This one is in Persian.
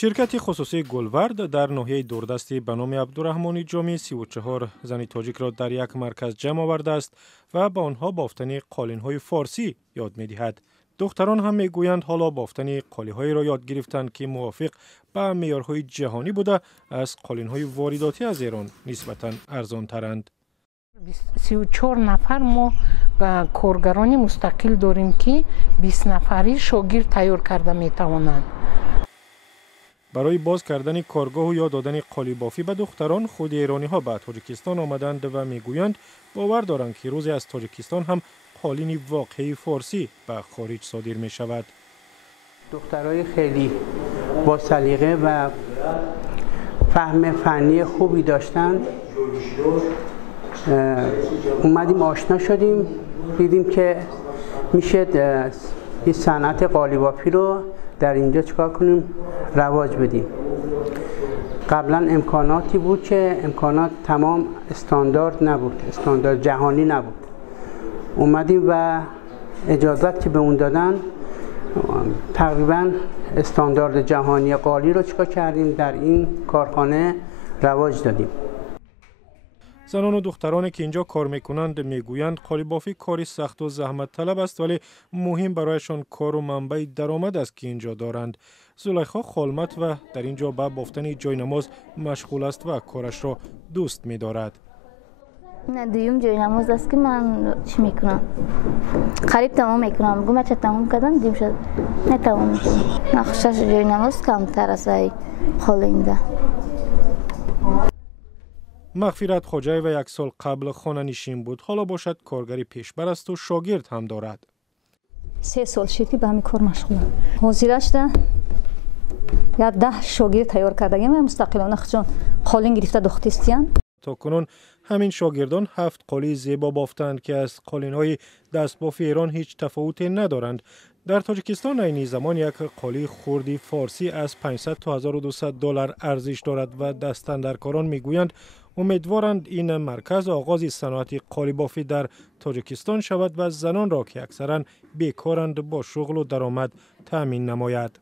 شرکت خصوصی گلورد در ناحیه دوردستی به نام عبدالرحمن جامی 34 زن تاجیک را در یک مرکز جمع آورده است و به آنها بافتن قالین‌های فارسی یاد می‌دهد. دختران هم میگویند حالا بافتن قالی‌هایی را یاد گرفتند که موافق به معیارهای جهانی بوده از قالین‌های وارداتی از ایران نسبتاً ارزان‌ترند. 34 نفر ما کارگران مستقل داریم که 20 نفری شاگرد تیار کرده می‌توانند. برای باز کردن کارگاه و یاد دادن قالی بافی به دختران خود ایرانی ها به تاجیکستان آمدند و میگویند باور دارند که روزی از تاجیکستان هم قالین واقعی فارسی به خارج صادر می شود. دخترای خیلی با سلیقه و فهم فنی خوبی داشتند. اومدیم آشنا شدیم، دیدیم که میشه این صنعت قالی بافی رو در اینجا چکار کنیم رواج بدیم. قبلا امکاناتی بود که امکانات تمام استاندارد نبود، استاندارد جهانی نبود. اومدیم و اجازت که به اون دادن تقریبا استاندارد جهانی قالی رو چکار کردیم در این کارخانه رواج دادیم. زنان و دخترانی که اینجا کار میکنند میگویند قالی بافی کاری سخت و زحمت طلب است، ولی مهم برایشان کار و منبع درآمد است که اینجا دارند. زلیخا خالمت و در اینجا به بافتن جای نماز مشغول است و کارش را دوست می‌دارد. نه دویم جای نماز است که من چی میکنم؟ قریب تمام میکنم. گفتم چه تمام کردن دیم شد. نتوانم. نقشش جای نماز کمتر است ای خالنده. مغفرت خوجای و یک سال قبل خانه نشین بود. حالا باشد کارگری پیشبر است و شاگرد هم دارد. 3 سال شد که به همین کار مشغولم. حاضرش ده یا 10 شاگرد تیار کردگیم و مستقلانه خودشان قالین گرفته دختیستیان. تا کنون همین شاگردان 7 قالی زیبا بافتند که از قالین‌های دستبافی ایران هیچ تفاوتی ندارند. در تاجیکستان این زمان یک قالی خردی فارسی از 500 تا 1200 دلار ارزش دارد و دستاندرکاران میگویند امیدوارند این مرکز آغاز صنعت قالی بافی در تاجیکستان شود و زنان را که اکثرا بیکارند با شغل و درآمد تأمین نماید.